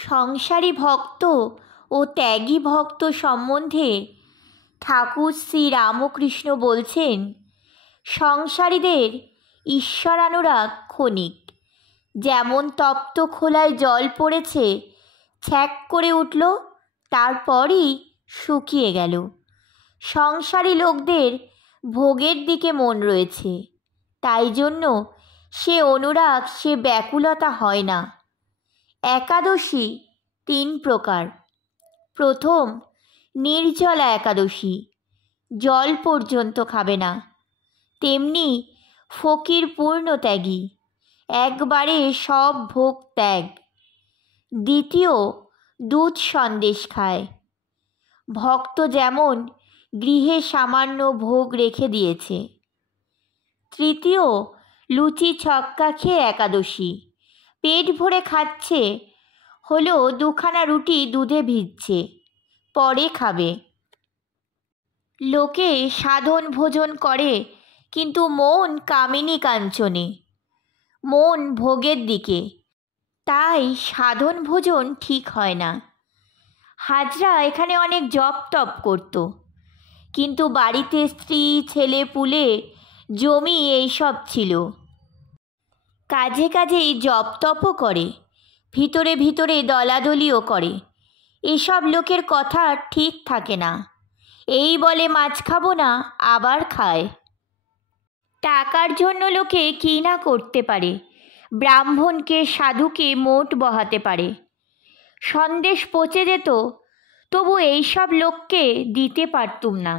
সংসারী ভক্ত ও ত্যাগী ভক্ত সম্বন্ধে ঠাকুর শ্রী রামকৃষ্ণ বলছেন, সংসারীদের ঈশ্বরানুরাগ ক্ষণিক। যেমন তপ্ত খোলায় জল পড়েছে, ছ্যাঁক করে উঠল, তারপরই শুকিয়ে গেল। সংসারী লোকদের ভোগের দিকে মন রয়েছে, তাই জন্য সে অনুরাগ, সে ব্যাকুলতা হয় না। একাদশী 3 প্রকার। প্রথম, নির্জলা একাদশী, জল পর্যন্ত খাবে না। তেমনি ফকির পূর্ণত্যাগী, একবারে সব ভোগ ত্যাগ। দ্বিতীয়, দুধ সন্দেশ খায়। ভক্ত যেমন গৃহে সামান্য ভোগ রেখে দিয়েছে। তৃতীয়, লুচি ছক্কা খেয়ে একাদশী, পেট ভরে খাচ্ছে, হলো 2খানা রুটি দুধে ভিজছে, পরে খাবে। লোকে সাধন ভোজন করে, কিন্তু মন কামিনী কাঞ্চনে, মন ভোগের দিকে, তাই সাধন ভোজন ঠিক হয় না। হাজরা এখানে অনেক জপ তপ করত, কিন্তু বাড়িতে স্ত্রী, ছেলে পুলে, জমি এইসব ছিল। কাজে কাজেই জপ তপও করে, ভিতরে ভিতরে দলাদলিও করে। এসব লোকের কথা ঠিক থাকে না। এই বলে মাছ খাবো না, আবার খায়। টাকার জন্য লোকে কী না করতে পারে, ব্রাহ্মণকে সাধুকে মোট বহাতে পারে। সন্দেশ পচে যেত, তবু এইসব লোককে দিতে পারতুম না।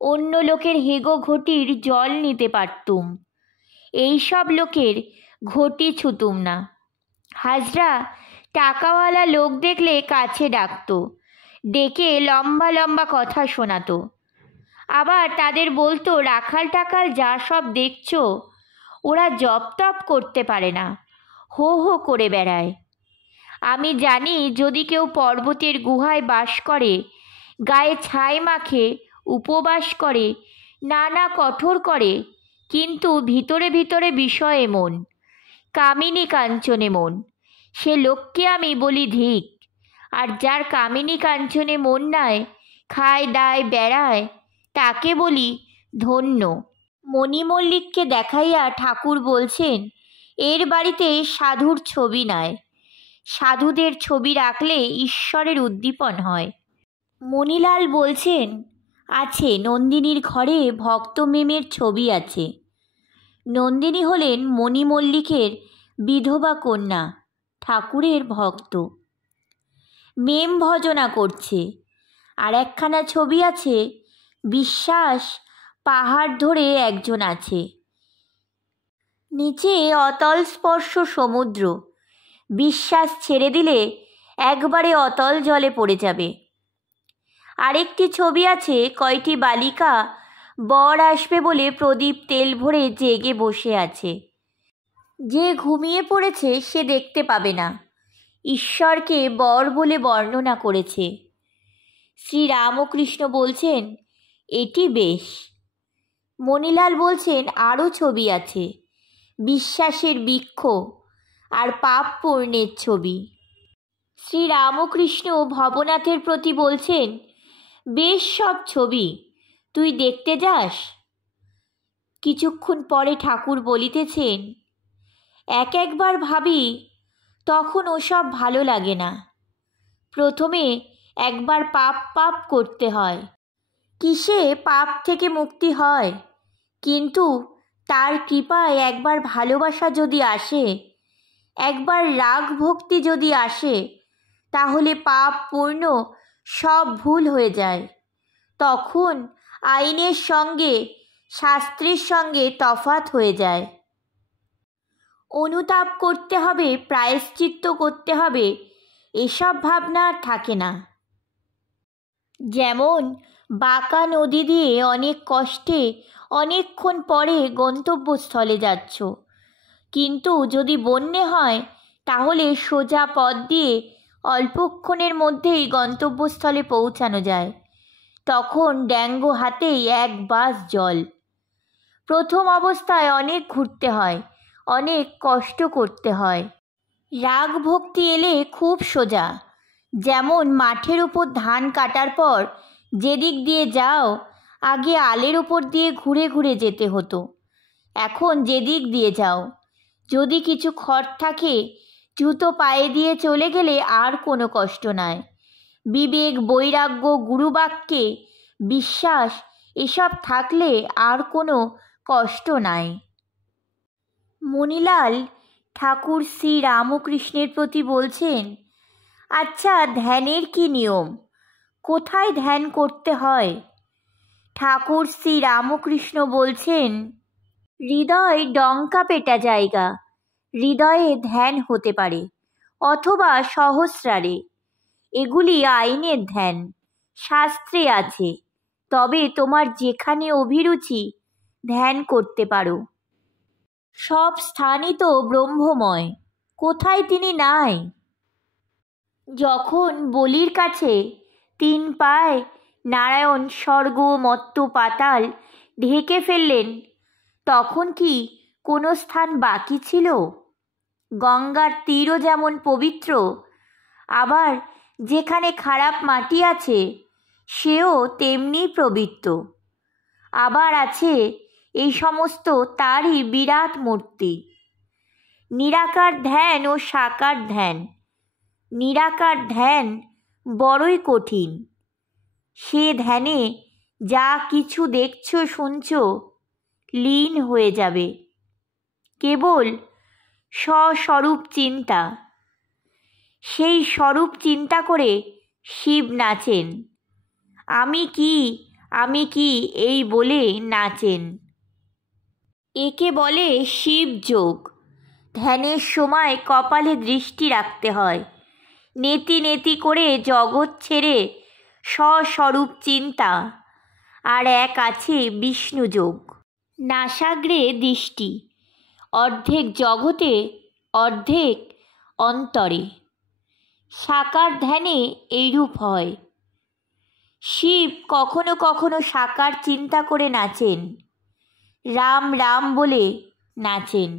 অন্য লোকের হেগো ঘটির জল নিতে পারতুম, এইসব লোকের ঘটি ছুতুম না। হাজরা টাকাওয়ালা লোক দেখলে কাছে ডাকত, ডেকে লম্বা লম্বা কথা শোনাতো। আবার তাদের বলতো, রাখাল টাকাল যা সব দেখছো, ওরা জপ তপ করতে পারে না, হো হো করে বেড়ায়। আমি জানি, যদি কেউ পর্বতের গুহায় বাস করে, গায়ে ছাই মাখে, উপবাস করে, নানা কঠোর করে, কিন্তু ভিতরে ভিতরে বিষয়ে মন, কামিনী কাঞ্চনে মন, সে লোককে আমি বলি ধিক। আর যার কামিনী কাঞ্চনে মন নাই, খায় দায় বেড়ায়, তাকে বলি ধন্য। মণিমল্লিককে দেখাইয়া ঠাকুর বলছেন, এর বাড়িতে সাধুর ছবি নাই। সাধুদের ছবি রাখলে ঈশ্বরের উদ্দীপন হয়। মণিলাল বলছেন, আছে, নন্দিনীর ঘরে ভক্ত মেমের ছবি আছে। নন্দিনী হলেন মণিমল্লিকের বিধবা কন্যা, ঠাকুরের ভক্ত। মেম ভজনা করছে। আর একখানা ছবি আছে, বিশ্বাস পাহাড় ধরে একজন আছে, নিচে অতল স্পর্শ সমুদ্র, বিশ্বাস ছেড়ে দিলে একবারে অতল জলে পড়ে যাবে। আরেকটি ছবি আছে, কয়টি বালিকা বর আসবে বলে প্রদীপ তেল ভরে জেগে বসে আছে। যে ঘুমিয়ে পড়েছে সে দেখতে পাবে না, ঈশ্বরকে বর বলে বর্ণনা করেছে। শ্রী রামকৃষ্ণ বলছেন, এটি বেশ। মণিলাল বলছেন, আরও ছবি আছে, বিশ্বাসের বৃক্ষ আর পাপ পূর্ণের ছবি। শ্রী রামকৃষ্ণ ভবনাথের প্রতি বলছেন, বেশ সব ছবি, তুই দেখতে যাস। কিছুক্ষণ পরে ঠাকুর বলিতেছেন, একবার ভাবি, তখন ওসব ভালো লাগে না। প্রথমে একবার পাপ পাপ করতে হয়, কিসে পাপ থেকে মুক্তি হয়। কিন্তু তার কৃপায় একবার ভালোবাসা যদি আসে, একবার রাগ ভক্তি যদি আসে, তাহলে পাপ পূর্ণ সব ভুল হয়ে যায়। তখন আইনের সঙ্গে শাস্ত্রের সঙ্গে তফাৎ হয়ে যায়। অনুতাপ করতে হবে, প্রায়শ্চিত্ত করতে হবে, এসব ভাবনা আর থাকে না। যেমন বাঁকা নদী দিয়ে অনেক কষ্টে অনেকক্ষণ পরে গন্তব্যস্থলে যাচ্ছ, কিন্তু যদি বন্যে হয়, তাহলে সোজা পথ দিয়ে অল্পক্ষণের মধ্যেই গন্তব্যস্থলে পৌঁছানো যায়। তখন ড্যাঙ্গো হাতেই 1 বাস জল। প্রথম অবস্থায় অনেক ঘুরতে হয়, অনেক কষ্ট করতে হয়। রাগ ভক্তি এলে খুব সোজা। যেমন মাঠের উপর ধান কাটার পর যেদিক দিয়ে যাও, আগে আলের উপর দিয়ে ঘুরে ঘুরে যেতে হতো, এখন যেদিক দিয়ে যাও। যদি কিছু খড় থাকে, জুতো পায়ে দিয়ে চলে গেলে আর কোনো কষ্ট নাই। বিবেক, বৈরাগ্য, গুরুবাক্যে বিশ্বাস এসব থাকলে আর কোনো কষ্ট নাই। মণিলাল ঠাকুর শ্রী রামকৃষ্ণের প্রতি বলছেন, আচ্ছা, ধ্যানের কি নিয়ম? কোথায় ধ্যান করতে হয়? ঠাকুর শ্রী রামকৃষ্ণ বলছেন, হৃদয় ডঙ্কা পেটা জায়গা। হৃদয়ে ধ্যান হতে পারে, অথবা সহস্রারে। এগুলি আইনের ধ্যান, শাস্ত্রে আছে। তবে তোমার যেখানে অভিরুচি, ধ্যান করতে পারো। সব স্থানই তো ব্রহ্মময়, কোথায় তিনি নাই? যখন বলির কাছে 3 পায় নারায়ণ স্বর্গ, মর্ত্য, পাতাল ঢেকে ফেললেন, তখন কি কোনো স্থান বাকি ছিল? গঙ্গার তীরও যেমন পবিত্র, আবার যেখানে খারাপ মাটি আছে সেও তেমনি পবিত্র। আবার আছে এই সমস্ত তারই বিরাট মূর্তি। নিরাকার ধ্যান ও সাকার ধ্যান। নিরাকার ধ্যান বড়ই কঠিন। সে ধ্যানে যা কিছু দেখছো শুনছো লীন হয়ে যাবে। কেবল স্বস্বরূপ চিন্তা। সেই স্বরূপ চিন্তা করে শিব নাচেন। আমি কি, আমি কি এই বলে নাচেন। একে বলে শিব যোগ। ধ্যানের সময় কপালে দৃষ্টি রাখতে হয়। নেতি নেতি করে জগৎ ছেড়ে স্বস্বরূপ চিন্তা। আর এক আছে বিষ্ণু যোগ। নাসাগ্রে দৃষ্টি, অর্ধেক জগতে, অর্ধেক অন্তরে। সাকার ধ্যানে এইরূপ হয়। শিব কখনো কখনো সাকার চিন্তা করে নাচেন, রাম রাম বলে নাচেন।